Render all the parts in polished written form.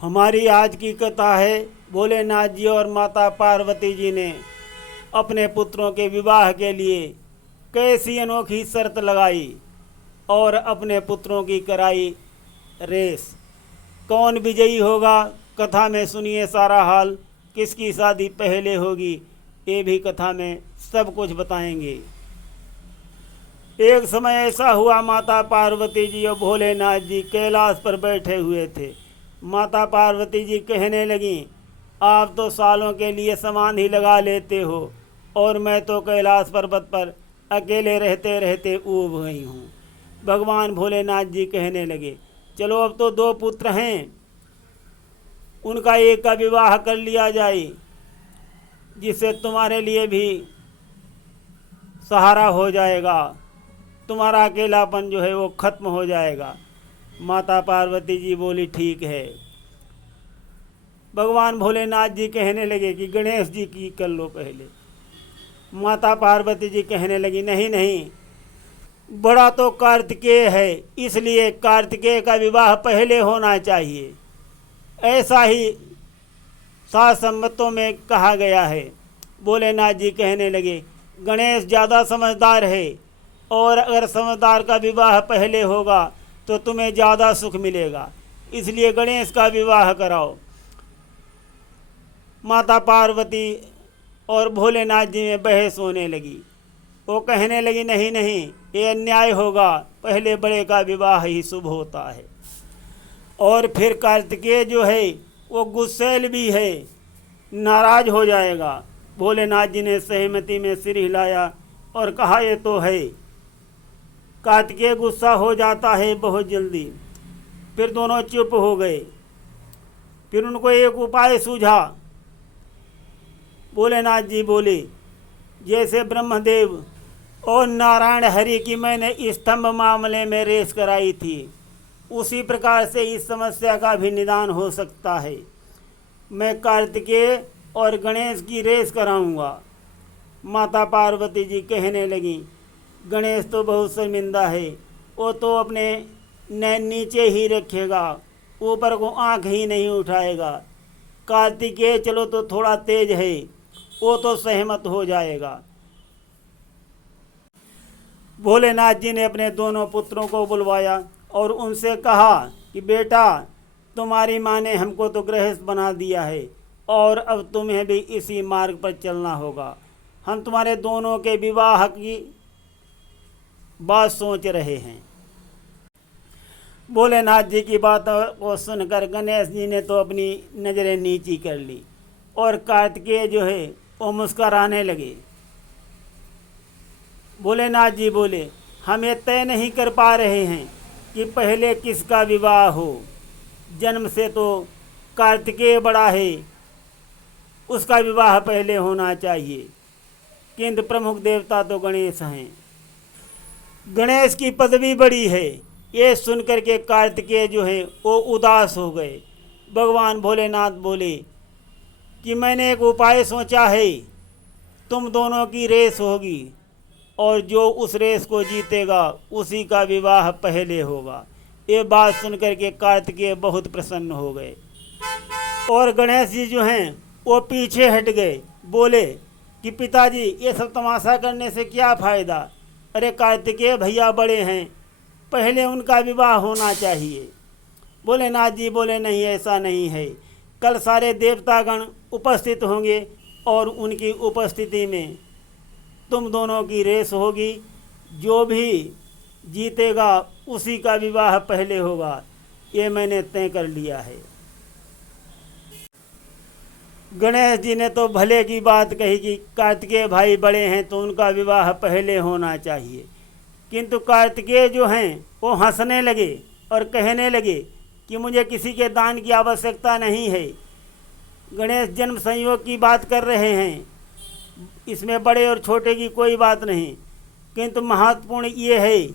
हमारी आज की कथा है भोलेनाथ जी और माता पार्वती जी ने अपने पुत्रों के विवाह के लिए कैसी अनोखी शर्त लगाई और अपने पुत्रों की कराई रेस। कौन विजयी होगा, कथा में सुनिए सारा हाल। किसकी शादी पहले होगी, ये भी कथा में सब कुछ बताएंगे। एक समय ऐसा हुआ, माता पार्वती जी और भोलेनाथ जी कैलाश पर बैठे हुए थे। माता पार्वती जी कहने लगीं, आप तो सालों के लिए सामान ही लगा लेते हो और मैं तो कैलाश पर्वत पर अकेले रहते रहते ऊब गई हूँ। भगवान भोलेनाथ जी कहने लगे, चलो अब तो दो पुत्र हैं, उनका एक का विवाह कर लिया जाए, जिससे तुम्हारे लिए भी सहारा हो जाएगा, तुम्हारा अकेलापन जो है वो खत्म हो जाएगा। माता पार्वती जी बोली, ठीक है। भगवान भोलेनाथ जी कहने लगे कि गणेश जी की कर लो पहले। माता पार्वती जी कहने लगी, नहीं नहीं, बड़ा तो कार्तिकेय है, इसलिए कार्तिकेय का विवाह पहले होना चाहिए। ऐसा ही शास्त्रों में कहा गया है। भोलेनाथ जी कहने लगे, गणेश ज़्यादा समझदार है और अगर समझदार का विवाह पहले होगा तो तुम्हें ज़्यादा सुख मिलेगा, इसलिए गणेश का विवाह कराओ। माता पार्वती और भोलेनाथ जी में बहस होने लगी। वो कहने लगी, नहीं नहीं, ये अन्याय होगा, पहले बड़े का विवाह ही शुभ होता है। और फिर कार्तिकेय जो है वो गुस्सैल भी है, नाराज हो जाएगा। भोलेनाथ जी ने सहमति में सिर हिलाया और कहा, ये तो है। कार्तिकेय गुस्सा हो जाता है बहुत जल्दी। फिर दोनों चुप हो गए। फिर उनको एक उपाय सूझा। भोलेनाथ जी बोले, जैसे ब्रह्मदेव और नारायण हरि की मैंने स्तंभ मामले में रेस कराई थी, उसी प्रकार से इस समस्या का भी निदान हो सकता है। मैं कार्तिकेय और गणेश की रेस कराऊंगा। माता पार्वती जी कहने लगी, गणेश तो बहुत शर्मिंदा है, वो तो अपने नैन नीचे ही रखेगा, ऊपर को आँख ही नहीं उठाएगा। कार्तिकेय चलो तो थोड़ा तेज है, वो तो सहमत हो जाएगा। भोलेनाथ जी ने अपने दोनों पुत्रों को बुलवाया और उनसे कहा कि बेटा, तुम्हारी माँ ने हमको तो गृहस्थ बना दिया है और अब तुम्हें भी इसी मार्ग पर चलना होगा। हम तुम्हारे दोनों के विवाह की बात सोच रहे हैं। भोलेनाथ जी की बात को सुनकर गणेश जी ने तो अपनी नज़रें नीची कर ली और कार्तिकेय जो है वो मुस्कराने लगे। भोलेनाथ जी बोले, हम ये तय नहीं कर पा रहे हैं कि पहले किसका विवाह हो। जन्म से तो कार्तिकेय बड़ा है, उसका विवाह पहले होना चाहिए, किंतु प्रमुख देवता तो गणेश हैं। गणेश की पदवी बड़ी है। ये सुनकर के कार्तिकेय जो है वो उदास हो गए। भगवान भोलेनाथ बोले कि मैंने एक उपाय सोचा है, तुम दोनों की रेस होगी और जो उस रेस को जीतेगा उसी का विवाह पहले होगा। ये बात सुनकर के कार्तिकेय बहुत प्रसन्न हो गए और गणेश जी जो हैं वो पीछे हट गए। बोले कि पिताजी, ये सब तमाशा करने से क्या फ़ायदा। अरे कार्तिकेय भैया बड़े हैं, पहले उनका विवाह होना चाहिए। भोलेनाथ जी बोले, नहीं, ऐसा नहीं है। कल सारे देवतागण उपस्थित होंगे और उनकी उपस्थिति में तुम दोनों की रेस होगी। जो भी जीतेगा उसी का विवाह पहले होगा, ये मैंने तय कर लिया है। गणेश जी ने तो भले की बात कही कि कार्तिकेय भाई बड़े हैं तो उनका विवाह पहले होना चाहिए, किंतु कार्तिकेय जो हैं वो हंसने लगे और कहने लगे कि मुझे किसी के दान की आवश्यकता नहीं है। गणेश जन्म संयोग की बात कर रहे हैं, इसमें बड़े और छोटे की कोई बात नहीं, किंतु महत्वपूर्ण ये है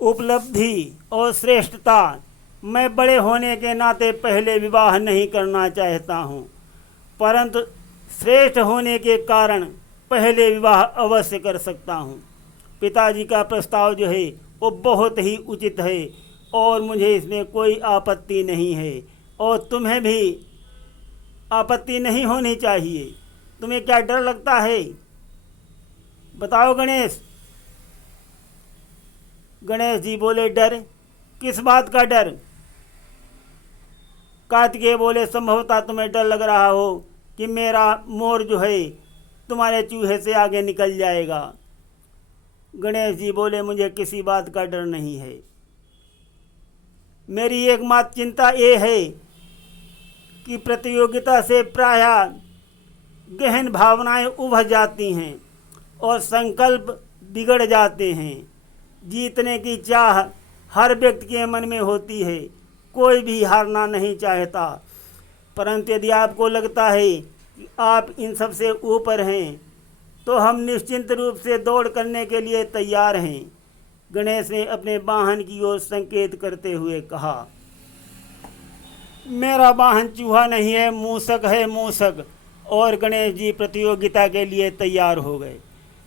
उपलब्धि और श्रेष्ठता। मैं बड़े होने के नाते पहले विवाह नहीं करना चाहता हूँ, परंतु श्रेष्ठ होने के कारण पहले विवाह अवश्य कर सकता हूँ। पिताजी का प्रस्ताव जो है वो बहुत ही उचित है और मुझे इसमें कोई आपत्ति नहीं है। और तुम्हें भी आपत्ति नहीं होनी चाहिए। तुम्हें क्या डर लगता है? बताओ गणेश। गणेश जी बोले, डर? किस बात का डर? कार्तिकेय बोले, संभवतः तुम्हें डर लग रहा हो कि मेरा मोर जो है तुम्हारे चूहे से आगे निकल जाएगा। गणेश जी बोले, मुझे किसी बात का डर नहीं है। मेरी एकमात्र चिंता ये है कि प्रतियोगिता से प्रायः गहन भावनाएं उभर जाती हैं और संकल्प बिगड़ जाते हैं। जीतने की चाह हर व्यक्ति के मन में होती है, कोई भी हारना नहीं चाहता। परंतु यदि आपको लगता है कि आप इन सब से ऊपर हैं तो हम निश्चिंत रूप से दौड़ करने के लिए तैयार हैं। गणेश ने अपने वाहन की ओर संकेत करते हुए कहा, मेरा वाहन चूहा नहीं है, मूसक है, मूसक। और गणेश जी प्रतियोगिता के लिए तैयार हो गए।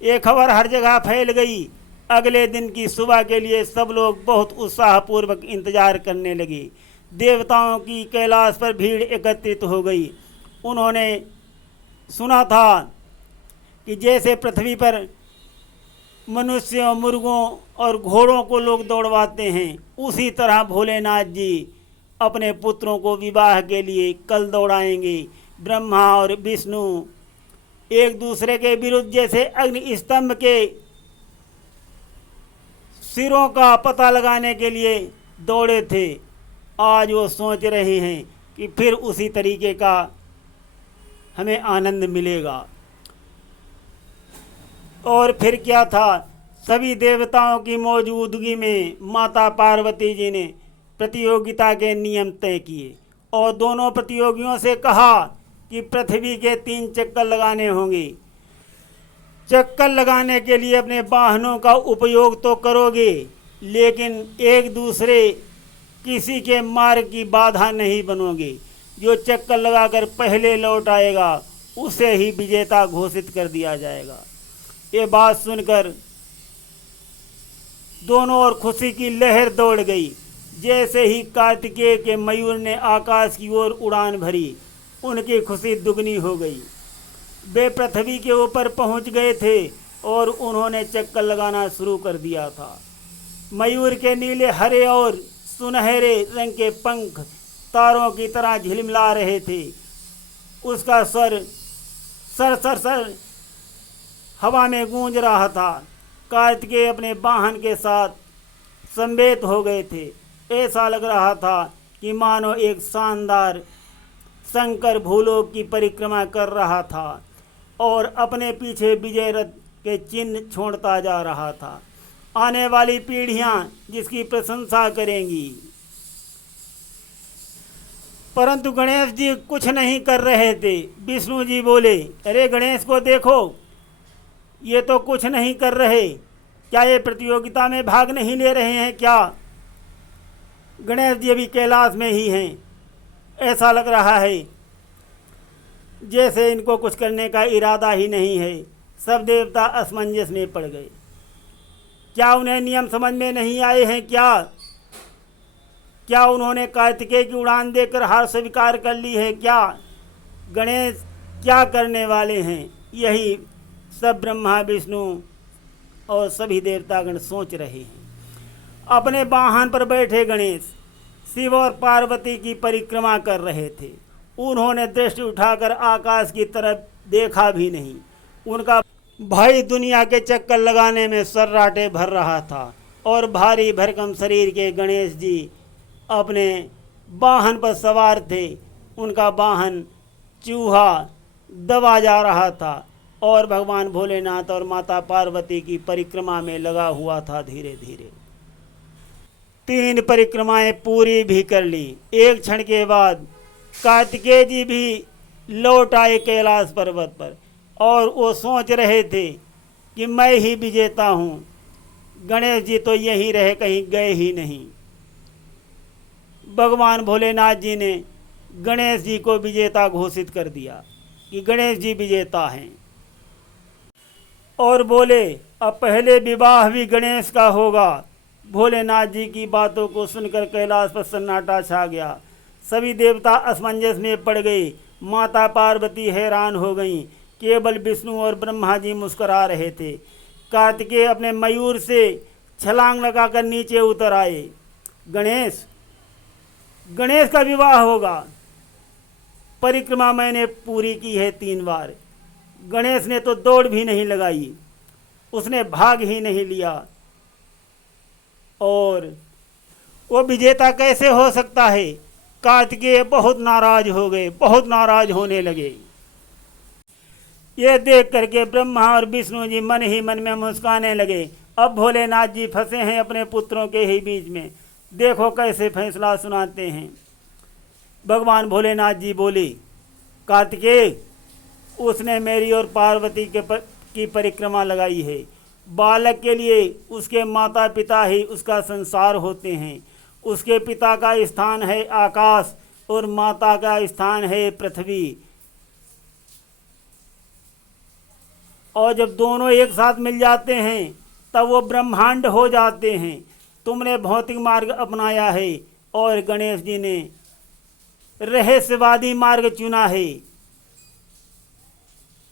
ये खबर हर जगह फैल गई। अगले दिन की सुबह के लिए सब लोग बहुत उत्साहपूर्वक इंतजार करने लगे। देवताओं की कैलाश पर भीड़ एकत्रित हो गई। उन्होंने सुना था कि जैसे पृथ्वी पर मनुष्यों, मुर्गों और घोड़ों को लोग दौड़वाते हैं, उसी तरह भोलेनाथ जी अपने पुत्रों को विवाह के लिए कल दौड़ाएंगे। ब्रह्मा और विष्णु एक दूसरे के विरुद्ध जैसे अग्नि स्तंभ के सिरों का पता लगाने के लिए दौड़े थे, आज वो सोच रहे हैं कि फिर उसी तरीके का हमें आनंद मिलेगा। और फिर क्या था, सभी देवताओं की मौजूदगी में माता पार्वती जी ने प्रतियोगिता के नियम तय किए और दोनों प्रतियोगियों से कहा कि पृथ्वी के 3 चक्कर लगाने होंगे। चक्कर लगाने के लिए अपने वाहनों का उपयोग तो करोगे, लेकिन एक दूसरे किसी के मार्ग की बाधा नहीं बनोगे। जो चक्कर लगाकर पहले लौट आएगा उसे ही विजेता घोषित कर दिया जाएगा। ये बात सुनकर दोनों ओर खुशी की लहर दौड़ गई। जैसे ही कार्तिकेय के मयूर ने आकाश की ओर उड़ान भरी, उनकी खुशी दुगनी हो गई। वे पृथ्वी के ऊपर पहुंच गए थे और उन्होंने चक्कर लगाना शुरू कर दिया था। मयूर के नीले, हरे और सुनहरे रंग के पंख तारों की तरह झिलमिला रहे थे। उसका स्वर सर सर सर हवा में गूंज रहा था। कार्तिकेय अपने वाहन के साथ समवेत हो गए थे। ऐसा लग रहा था कि मानो एक शानदार शंकर भूलोक की परिक्रमा कर रहा था और अपने पीछे विजय रथ के चिन्ह छोड़ता जा रहा था। आने वाली पीढ़ियां जिसकी प्रशंसा करेंगी। परंतु गणेश जी कुछ नहीं कर रहे थे। विष्णु जी बोले, अरे गणेश को देखो, ये तो कुछ नहीं कर रहे। क्या ये प्रतियोगिता में भाग नहीं ले रहे हैं क्या? गणेश जी अभी कैलाश में ही हैं। ऐसा लग रहा है जैसे इनको कुछ करने का इरादा ही नहीं है। सब देवता असमंजस में पड़ गए। क्या उन्हें नियम समझ में नहीं आए हैं क्या? क्या उन्होंने कार्तिकेय की उड़ान देकर हार स्वीकार कर ली है क्या? गणेश क्या करने वाले हैं? यही सब ब्रह्मा, विष्णु और सभी देवतागण सोच रहे हैं। अपने वाहन पर बैठे गणेश शिव और पार्वती की परिक्रमा कर रहे थे। उन्होंने दृष्टि उठाकर आकाश की तरफ देखा भी नहीं। उनका भाई दुनिया के चक्कर लगाने में सर्राटे भर रहा था और भारी भरकम शरीर के गणेश जी अपने वाहन पर सवार थे। उनका वाहन चूहा दबा जा रहा था और भगवान भोलेनाथ और माता पार्वती की परिक्रमा में लगा हुआ था। धीरे धीरे 3 परिक्रमाएं पूरी भी कर ली। एक क्षण के बाद कार्तिकेय जी भी लौट आए कैलाश पर्वत पर और वो सोच रहे थे कि मैं ही विजेता हूँ। गणेश जी तो यहीं रहे, कहीं गए ही नहीं। भगवान भोलेनाथ जी ने गणेश जी को विजेता घोषित कर दिया कि गणेश जी विजेता हैं और बोले, अब पहले विवाह भी गणेश का होगा। भोलेनाथ जी की बातों को सुनकर कैलाश पर सन्नाटा छा गया। सभी देवता असमंजस में पड़ गए। माता पार्वती हैरान हो गईं। केवल विष्णु और ब्रह्मा जी मुस्कुरा रहे थे। कार्तिकेय अपने मयूर से छलांग लगाकर नीचे उतर आए। गणेश गणेश का विवाह होगा। परिक्रमा मैंने पूरी की है 3 बार। गणेश ने तो दौड़ भी नहीं लगाई, उसने भाग ही नहीं लिया, और वो विजेता कैसे हो सकता है। कार्तिकेय बहुत नाराज हो गए, बहुत नाराज होने लगे। ये देख करके ब्रह्मा और विष्णु जी मन ही मन में मुस्काने लगे। अब भोलेनाथ जी फंसे हैं अपने पुत्रों के ही बीच में। देखो कैसे फैसला सुनाते हैं। भगवान भोलेनाथ जी बोले, कार्तिकेय उसने मेरी और पार्वती की परिक्रमा लगाई है। बालक के लिए उसके माता पिता ही उसका संसार होते हैं। उसके पिता का स्थान है आकाश और माता का स्थान है पृथ्वी। और जब दोनों एक साथ मिल जाते हैं तब वो ब्रह्मांड हो जाते हैं। तुमने भौतिक मार्ग अपनाया है और गणेश जी ने रहस्यवादी मार्ग चुना है।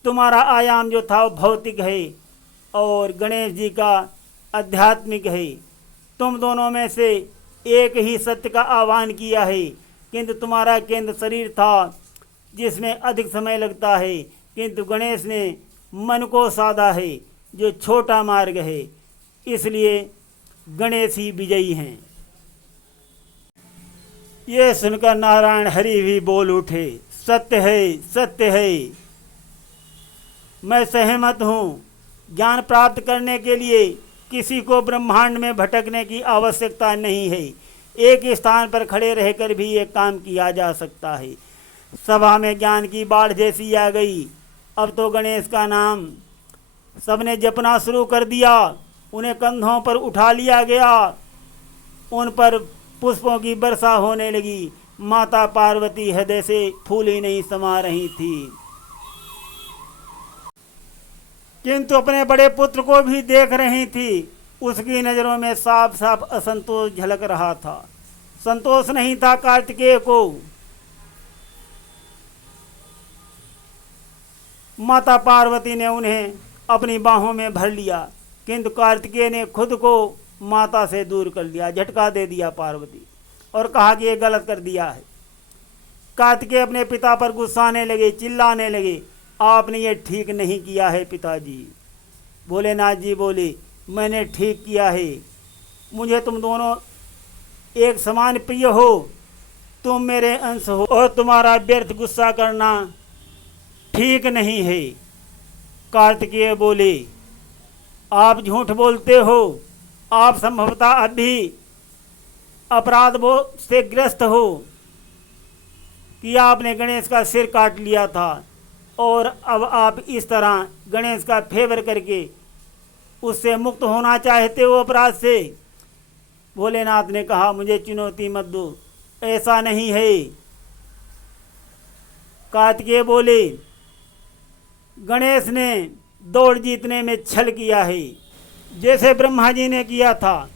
तुम्हारा आयाम जो था वो भौतिक है और गणेश जी का आध्यात्मिक है। तुम दोनों में से एक ही सत्य का आह्वान किया है, किंतु तुम्हारा केंद्र शरीर था जिसमें अधिक समय लगता है, किंतु गणेश ने मन को साधा है जो छोटा मार्ग है। इसलिए गणेश ही विजयी हैं। ये सुनकर नारायण हरि भी बोल उठे, सत्य है, सत्य है, मैं सहमत हूँ। ज्ञान प्राप्त करने के लिए किसी को ब्रह्मांड में भटकने की आवश्यकता नहीं है। एक स्थान पर खड़े रहकर भी ये काम किया जा सकता है। सभा में ज्ञान की बाढ़ जैसी आ गई। अब तो गणेश का नाम सबने जपना शुरू कर दिया। उन्हें कंधों पर उठा लिया गया, उन पर पुष्पों की वर्षा होने लगी। माता पार्वती हृदय से फूल ही नहीं समा रही थी, किंतु अपने बड़े पुत्र को भी देख रही थी। उसकी नज़रों में साफ साफ असंतोष झलक रहा था। संतोष नहीं था कार्तिकेय को। माता पार्वती ने उन्हें अपनी बाहों में भर लिया, किंतु कार्तिकेय ने खुद को माता से दूर कर लिया, झटका दे दिया पार्वती, और कहा कि ये गलत कर दिया है। कार्तिकेय अपने पिता पर गुस्साने लगे, चिल्लाने लगे, आपने ये ठीक नहीं किया है पिताजी। भोलेनाथ जी बोले, मैंने ठीक किया है। मुझे तुम दोनों एक समान प्रिय हो, तुम मेरे अंश हो, और तुम्हारा व्यर्थ गुस्सा करना ठीक नहीं है। कार्तिकेय बोले, आप झूठ बोलते हो। आप संभवतः अभी अपराध बोध से ग्रस्त हो कि आपने गणेश का सिर काट लिया था, और अब आप इस तरह गणेश का फेवर करके उससे मुक्त होना चाहते हो अपराध से। भोलेनाथ ने कहा, मुझे चुनौती मत दो, ऐसा नहीं है। कार्तिकेय बोले, गणेश ने दौड़ जीतने में छल किया है, जैसे ब्रह्मा जी ने किया था।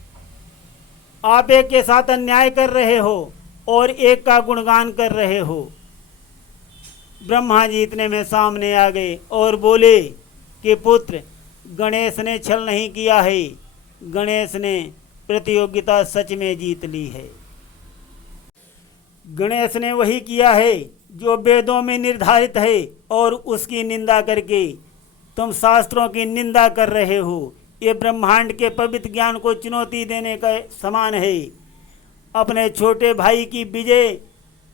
आप एक के साथ अन्याय कर रहे हो और एक का गुणगान कर रहे हो। ब्रह्मा जी इतने में सामने आ गए और बोले कि पुत्र, गणेश ने छल नहीं किया है, गणेश ने प्रतियोगिता सच में जीत ली है। गणेश ने वही किया है जो वेदों में निर्धारित है, और उसकी निंदा करके तुम शास्त्रों की निंदा कर रहे हो। ये ब्रह्मांड के पवित्र ज्ञान को चुनौती देने का समान है। अपने छोटे भाई की विजय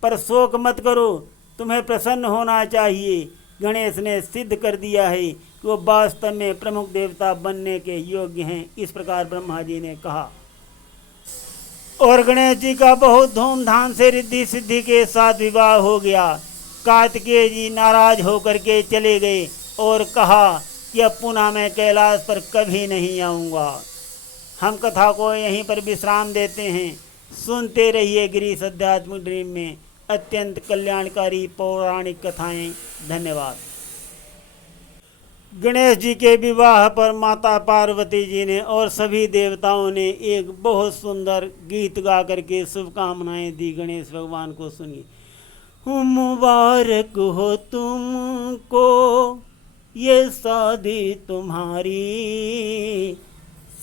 पर शोक मत करो, तुम्हें प्रसन्न होना चाहिए। गणेश ने सिद्ध कर दिया है कि वो वास्तव में प्रमुख देवता बनने के योग्य हैं। इस प्रकार ब्रह्मा जी ने कहा, और गणेश जी का बहुत धूमधाम से रिद्धि सिद्धि के साथ विवाह हो गया। कार्तिकेय जी नाराज होकर के चले गए और कहा कि अब पुनः मैं कैलाश पर कभी नहीं आऊँगा। हम कथा को यहीं पर विश्राम देते हैं। सुनते रहिए गिरीश अध्यात्म ड्रीम में अत्यंत कल्याणकारी पौराणिक कथाएं। धन्यवाद। गणेश जी के विवाह पर माता पार्वती जी ने और सभी देवताओं ने एक बहुत सुंदर गीत गा करके शुभकामनाएं दी गणेश भगवान को। सुनिए। मुबारक हो तुमको ये शादी तुम्हारी,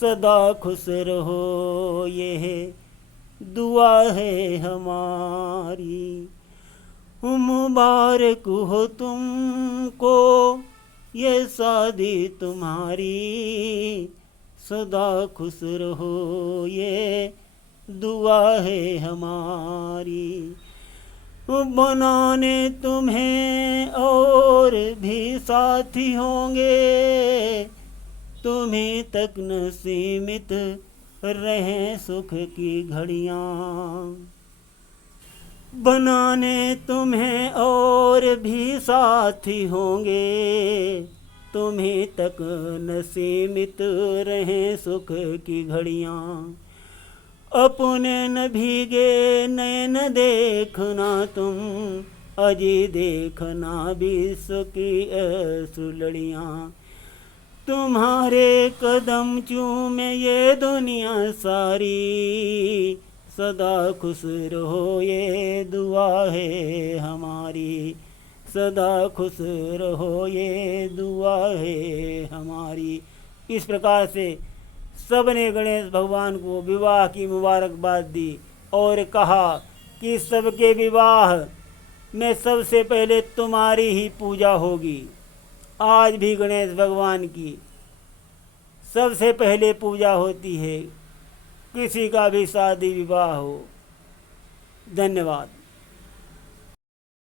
सदा खुश रहो ये दुआ है हमारी। मुबारक हो तुमको ये शादी तुम्हारी, सदा खुश रहो ये दुआ है हमारी। बनाने तुम्हें और भी साथी होंगे, तुम्हीं तक न सीमित रहें सुख की घड़ियाँ। बनाने तुम्हें और भी साथी होंगे, तुम्हीं तक न सीमित रहें सुख की घड़ियाँ। अपने न भीगे नैन देखना तुम, अजी देखना विश्व की सुलड़ियाँ। तुम्हारे कदम चूमे ये दुनिया सारी, सदा खुश रहो ये दुआ है हमारी। सदा खुश रहो ये दुआ है हमारी। इस प्रकार से सबने गणेश भगवान को विवाह की मुबारकबाद दी और कहा कि सबके विवाह में सबसे पहले तुम्हारी ही पूजा होगी। आज भी गणेश भगवान की सबसे पहले पूजा होती है, किसी का भी शादी विवाह हो। धन्यवाद।